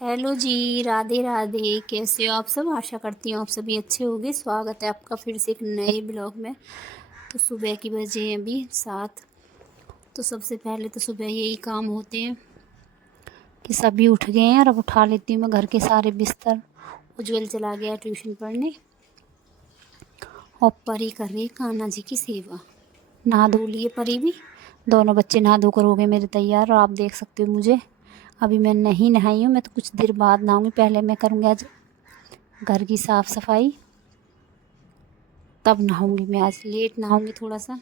Hello जी, राधे राधे। कैसे हो आप सब? आशा करती हूँ आप सभी अच्छे होंगे। स्वागत है आपका फिर से एक नए ब्लॉग में। तो सुबह की बजे हैं अभी 7। तो सबसे पहले तो सुबह यही काम होते हैं कि सभी उठ गए हैं और अब उठा लेती हूँ मैं घर के सारे बिस्तर। उज्जवल चला गया ट्यूशन पढ़ने और परी कर रही है कान्हा जी की सेवा। नहा धो लिए परी भी, दोनों बच्चे नहा धोकर हो गए मेरे तैयार। और आप देख सकते हो मुझे, अभी मैं नहीं नहाई हूँ, मैं तो कुछ देर बाद नहाऊंगी। पहले मैं करूँगी आज घर की साफ़ सफाई, तब नहाऊंगी। मैं आज लेट नहाऊंगी थोड़ा सा,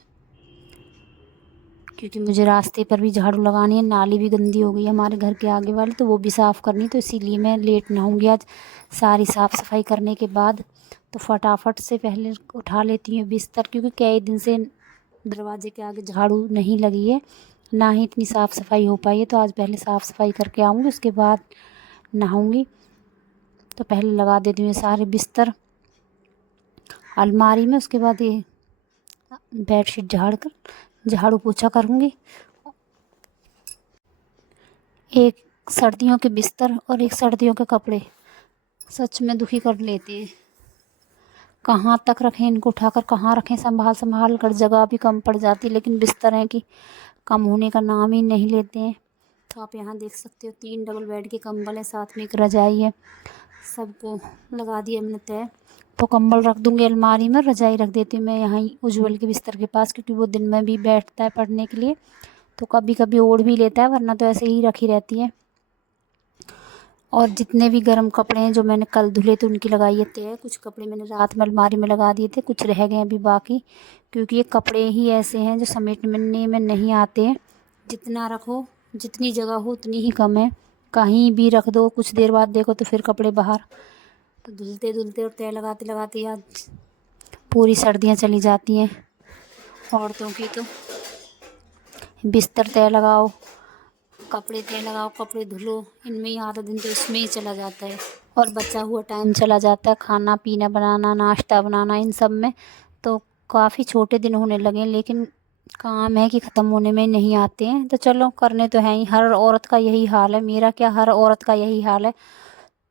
क्योंकि मुझे रास्ते पर भी झाड़ू लगानी है। नाली भी गंदी हो गई है हमारे घर के आगे वाली, तो वो भी साफ़ करनी, तो इसीलिए मैं लेट नहाऊंगी आज। सारी साफ़ सफाई करने के बाद तो फटाफट से पहले उठा लेती हूँ बिस्तर, क्योंकि कई दिन से दरवाजे के आगे झाड़ू नहीं लगी है, ना ही इतनी साफ़ सफाई हो पाई है। तो आज पहले साफ़ सफाई करके आऊँगी, उसके बाद नहाऊंगी। तो पहले लगा देती हूँ ये सारे बिस्तर अलमारी में, उसके बाद ये बेडशीट झाड़ू पोछा करूँगी। एक सर्दियों के बिस्तर और एक सर्दियों के कपड़े सच में दुखी कर लेते हैं। कहाँ तक रखें इनको, उठाकर कहाँ रखें, संभाल संभाल कर जगह भी कम पड़ जाती है, लेकिन बिस्तर हैं कि कम होने का नाम ही नहीं लेते हैं। तो आप यहाँ देख सकते हो 3 डबल बेड के कंबल है, साथ में एक रजाई है। सबको लगा दिया मैंने तय। तो कंबल रख दूँगी अलमारी में, रजाई रख देती हूँ मैं यहाँ उज्जवल के बिस्तर के पास, क्योंकि वो दिन में भी बैठता है पढ़ने के लिए, तो कभी कभी ओढ़ भी लेता है, वरना तो ऐसे ही रखी रहती है। और जितने भी गर्म कपड़े हैं जो मैंने कल धुले थे उनकी लगाई है तय। कुछ कपड़े मैंने रात में अलमारी में लगा दिए थे, कुछ रह गए अभी बाकी, क्योंकि ये कपड़े ही ऐसे हैं जो समेटने में नहीं आते हैं। जितना रखो, जितनी जगह हो उतनी ही कम है। कहीं भी रख दो, कुछ देर बाद देखो तो फिर कपड़े बाहर। तो धुलते धुलते और तय लगाते लगाते आज पूरी सर्दियाँ चली जाती हैं औरतों की। तो बिस्तर तय लगाओ, कपड़े तय लगाओ, कपड़े धुलो, इनमें ही आधा दिन तो इसमें ही चला जाता है। और बचा हुआ टाइम चला जाता है खाना पीना बनाना, नाश्ता बनाना, इन सब में। तो काफ़ी छोटे दिन होने लगे हैं, लेकिन काम है कि ख़त्म होने में नहीं आते हैं। तो चलो करने तो है ही, हर औरत का यही हाल है, मेरा क्या हर औरत का यही हाल है।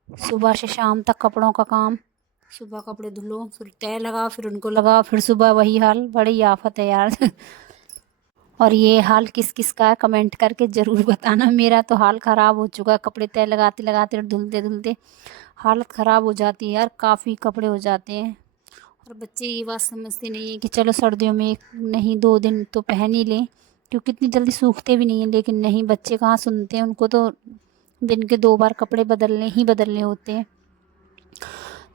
सुबह से शाम तक कपड़ों का काम, सुबह कपड़े धुलो, फिर तय लगाओ, फिर उनको लगाओ, फिर सुबह वही हाल। बड़ी आफत है यार। और ये हाल किस किस का है कमेंट करके ज़रूर बताना। मेरा तो हाल ख़राब हो चुका है, कपड़े तय लगाते लगाते और धुलते धुलते हालत ख़राब हो जाती है यार, काफ़ी कपड़े हो जाते हैं। और बच्चे ये बात समझते नहीं है कि चलो सर्दियों में 1 नहीं 2 दिन तो पहन ही लें, क्योंकि इतनी जल्दी सूखते भी नहीं हैं। लेकिन नहीं, बच्चे कहाँ सुनते हैं, उनको तो दिन के 2 बार कपड़े बदलने होते हैं।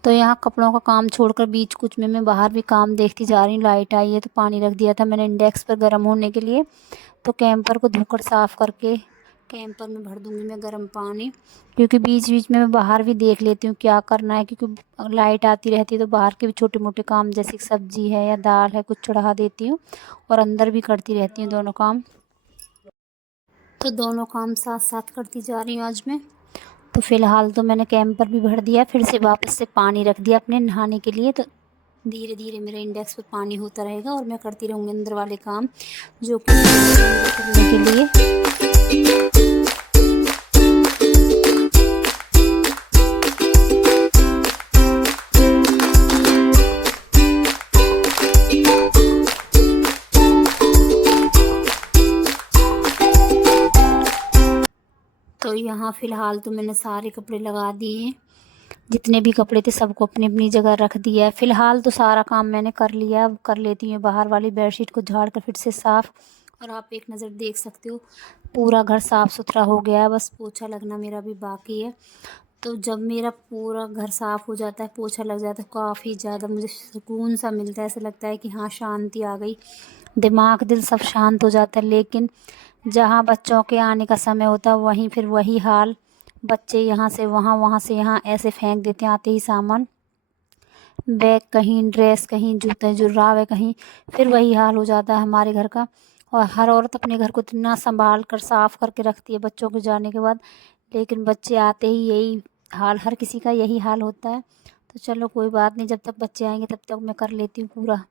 तो यहाँ कपड़ों का काम छोड़कर बीच कुछ में मैं बाहर भी काम देखती जा रही हूँ। लाइट आई है तो पानी रख दिया था मैंने इंडेक्स पर गर्म होने के लिए। तो कैंपर को धोकर साफ़ करके कैंपर में भर दूँगी मैं गर्म पानी, क्योंकि बीच बीच में मैं बाहर भी देख लेती हूँ क्या करना है, क्योंकि लाइट आती रहती है तो बाहर के भी छोटे मोटे काम जैसे कि सब्ज़ी है या दाल है कुछ चढ़ा देती हूँ, और अंदर भी करती रहती हूँ दोनों काम। तो दोनों काम साथ साथ करती जा रही हूँ आज मैं। तो फ़िलहाल तो मैंने कैंपर भी भर दिया, फिर से वापस से पानी रख दिया अपने नहाने के लिए। तो धीरे धीरे मेरे इंडेक्स पे पानी होता रहेगा और मैं करती रहूँगी अंदर वाले काम, जो कि करने के लिए। तो यहाँ फ़िलहाल तो मैंने सारे कपड़े लगा दिए हैं, जितने भी कपड़े थे सबको अपनी अपनी जगह रख दिया है। फ़िलहाल तो सारा काम मैंने कर लिया, अब कर लेती हूँ बाहर वाली बेडशीट को झाड़ कर फिर से साफ़। और आप एक नज़र देख सकते हो पूरा घर साफ़ सुथरा हो गया है, बस पोछा लगना मेरा भी बाकी है। तो जब मेरा पूरा घर साफ़ हो जाता है, पोछा लग जाता है, काफ़ी ज़्यादा मुझे सुकून सा मिलता है। ऐसा लगता है कि हाँ शांति आ गई, दिमाग दिल सब शांत हो जाता है। लेकिन जहाँ बच्चों के आने का समय होता है वहीं फिर वही हाल, बच्चे यहाँ से वहाँ, वहाँ से यहाँ ऐसे फेंक देते हैं आते ही सामान, बैग कहीं, ड्रेस कहीं, जूते जुर्राब कहीं, फिर वही हाल हो जाता है हमारे घर का। और हर औरत अपने घर को इतना संभाल कर साफ़ करके रखती है बच्चों के जाने के बाद, लेकिन बच्चे आते ही यही हाल, हर किसी का यही हाल होता है। तो चलो कोई बात नहीं, जब तक बच्चे आएंगे तब तक मैं कर लेती हूँ पूरा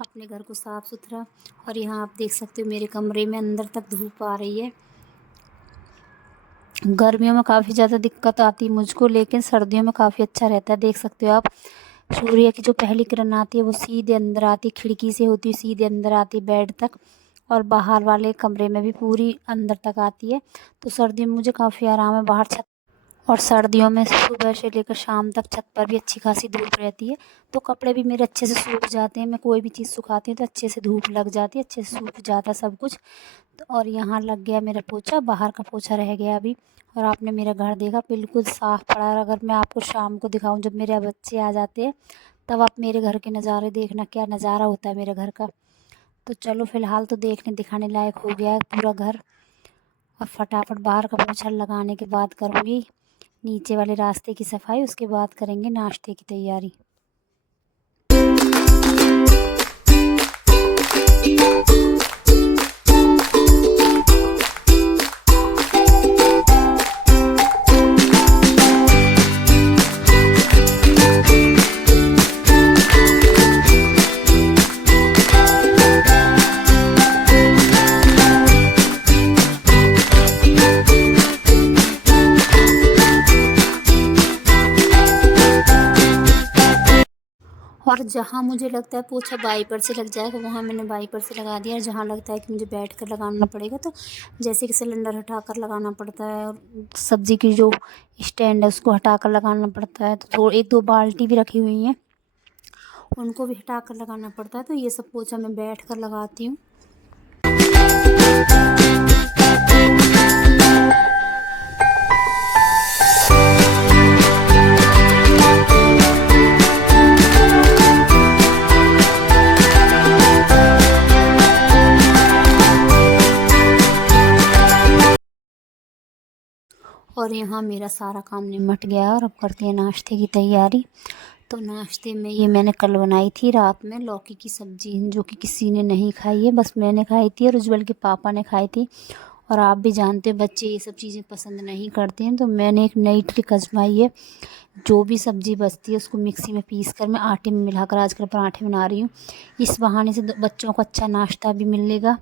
अपने घर को साफ़ सुथरा। और यहाँ आप देख सकते हो मेरे कमरे में अंदर तक धूप आ रही है। गर्मियों में काफ़ी ज़्यादा दिक्कत आती है मुझको, लेकिन सर्दियों में काफ़ी अच्छा रहता है। देख सकते हो आप, सूर्य की जो पहली किरण आती है वो सीधे अंदर आती है, खिड़की से होती है सीधे अंदर आती है बेड तक, और बाहर वाले कमरे में भी पूरी अंदर तक आती है। तो सर्दियों में मुझे काफ़ी आराम है बाहर छत, और सर्दियों में सुबह से लेकर शाम तक छत पर भी अच्छी खासी धूप रहती है, तो कपड़े भी मेरे अच्छे से सूख जाते हैं। मैं कोई भी चीज़ सुखाती हूँ तो अच्छे से धूप लग जाती है, अच्छे से सूख जाता है सब कुछ। तो और यहाँ लग गया मेरा पोछा, बाहर का पोछा रह गया अभी। और आपने मेरा घर देखा बिल्कुल साफ़ पड़ा है। अगर मैं आपको शाम को दिखाऊं जब मेरे बच्चे आ जाते हैं, तब आप मेरे घर के नज़ारे देखना, क्या नज़ारा होता है मेरे घर का। तो चलो फ़िलहाल तो देखने दिखाने लायक हो गया है पूरा घर। और फटाफट बाहर का पोछा लगाने के बाद करूँगी नीचे वाले रास्ते की सफाई, उसके बाद करेंगे नाश्ते की तैयारी। और जहाँ मुझे लगता है पोछा वाइपर से लग जाएगा वहाँ मैंने वाइपर से लगा दिया, और जहाँ लगता है कि मुझे बैठ कर लगाना पड़ेगा तो जैसे कि सिलेंडर हटा कर लगाना पड़ता है, और सब्ज़ी की जो स्टैंड है उसको हटा कर लगाना पड़ता है, तो थोड़ी 1-2 बाल्टी भी रखी हुई हैं उनको भी हटा कर लगाना पड़ता है। तो ये सब पोछा मैं बैठ कर लगाती हूँ। और यहाँ मेरा सारा काम निमट गया और अब करते हैं नाश्ते की तैयारी। तो नाश्ते में ये मैंने कल बनाई थी रात में लौकी की सब्ज़ी, जो कि किसी ने नहीं खाई है, बस मैंने खाई थी और उज्ज्वल के पापा ने खाई थी। और आप भी जानते हैं बच्चे ये सब चीज़ें पसंद नहीं करते हैं, तो मैंने एक नई ट्रिक आजमाई है। जो भी सब्ज़ी बचती है उसको मिक्सी में पीस कर मैं आटे में मिलाकर आजकल पराठे बना रही हूँ। इस बहाने से बच्चों को अच्छा नाश्ता भी मिलेगा,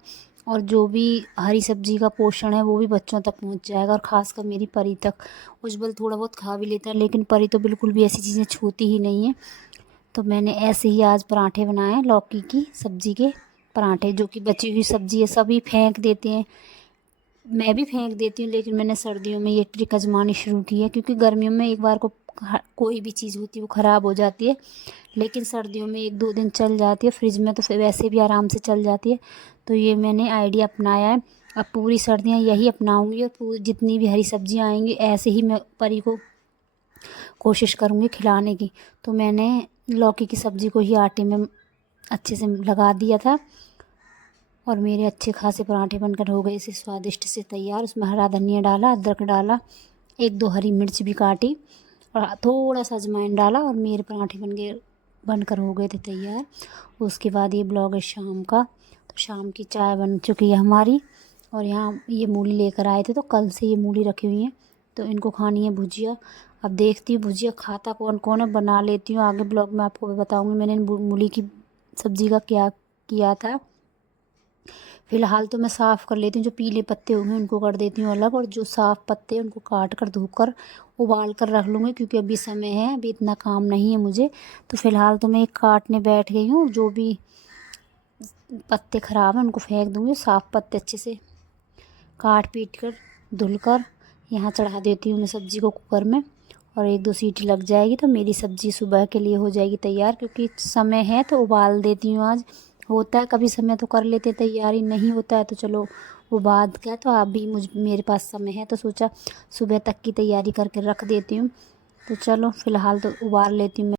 और जो भी हरी सब्ज़ी का पोषण है वो भी बच्चों तक पहुँच जाएगा, और ख़ासकर मेरी परी तक। उज्ज्वल थोड़ा बहुत खा भी लेता है, लेकिन परी तो बिल्कुल भी ऐसी चीज़ें छूती ही नहीं है। तो मैंने ऐसे ही आज पराठे बनाए हैं, लौकी की सब्ज़ी के पराठे। जो कि बची हुई सब्ज़ी है सभी फेंक देते हैं, मैं भी फेंक देती हूँ, लेकिन मैंने सर्दियों में ये ट्रिक आजमानी शुरू की है, क्योंकि गर्मियों में एक बार को कोई भी चीज़ होती है वो ख़राब हो जाती है, लेकिन सर्दियों में 1-2 दिन चल जाती है, फ्रिज में तो फिर वैसे भी आराम से चल जाती है। तो ये मैंने आइडिया अपनाया है, अब पूरी सर्दियाँ यही अपनाऊँगी, और जितनी भी हरी सब्जियाँ आएंगी ऐसे ही मैं परी को कोशिश करूँगी खिलाने की। तो मैंने लौकी की सब्ज़ी को ही आटे में अच्छे से लगा दिया था, और मेरे अच्छे खासे पराठे बनकर हो गए इसे स्वादिष्ट से तैयार। उसमें हरा धनिया डाला, अदरक डाला, 1-2 हरी मिर्च भी काटी, और थोड़ा सा अजवाइन डाला, और मेरे पराठे बनकर हो गए थे तैयार। उसके बाद ये ब्लॉग है शाम का। तो शाम की चाय बन चुकी है हमारी, और यहाँ ये मूली लेकर आए थे, तो कल से ये मूली रखी हुई हैं, तो इनको खानी है भुजिया। अब देखती हूँ भुजिया खाता कौन कौन है, बना लेती हूँ, आगे ब्लॉग में आपको भी बताऊँगी मैंने मूली की सब्ज़ी का क्या किया था। फ़िलहाल तो मैं साफ़ कर लेती हूँ, जो पीले पत्ते होंगे उनको कर देती हूँ अलग, और जो साफ़ पत्ते हैं उनको काट कर धो कर उबाल कर रख लूँगी, क्योंकि अभी समय है, अभी इतना काम नहीं है मुझे। तो फ़िलहाल तो मैं एक काटने बैठ गई हूँ, जो भी पत्ते ख़राब हैं उनको फेंक दूँगी, साफ़ पत्ते अच्छे से काट पीट कर धुल कर यहाँ चढ़ा देती हूँ मैं सब्ज़ी को कुकर में, और 1-2 सीटी लग जाएगी तो मेरी सब्ज़ी सुबह के लिए हो जाएगी तैयार। क्योंकि समय है तो उबाल देती हूँ आज। होता है कभी समय तो कर लेते तैयारी, नहीं होता है तो चलो वो बाद का। तो आप भी मेरे पास समय है तो सोचा सुबह तक की तैयारी करके रख देती हूँ। तो चलो फ़िलहाल तो उबाल लेती हूँ मैं।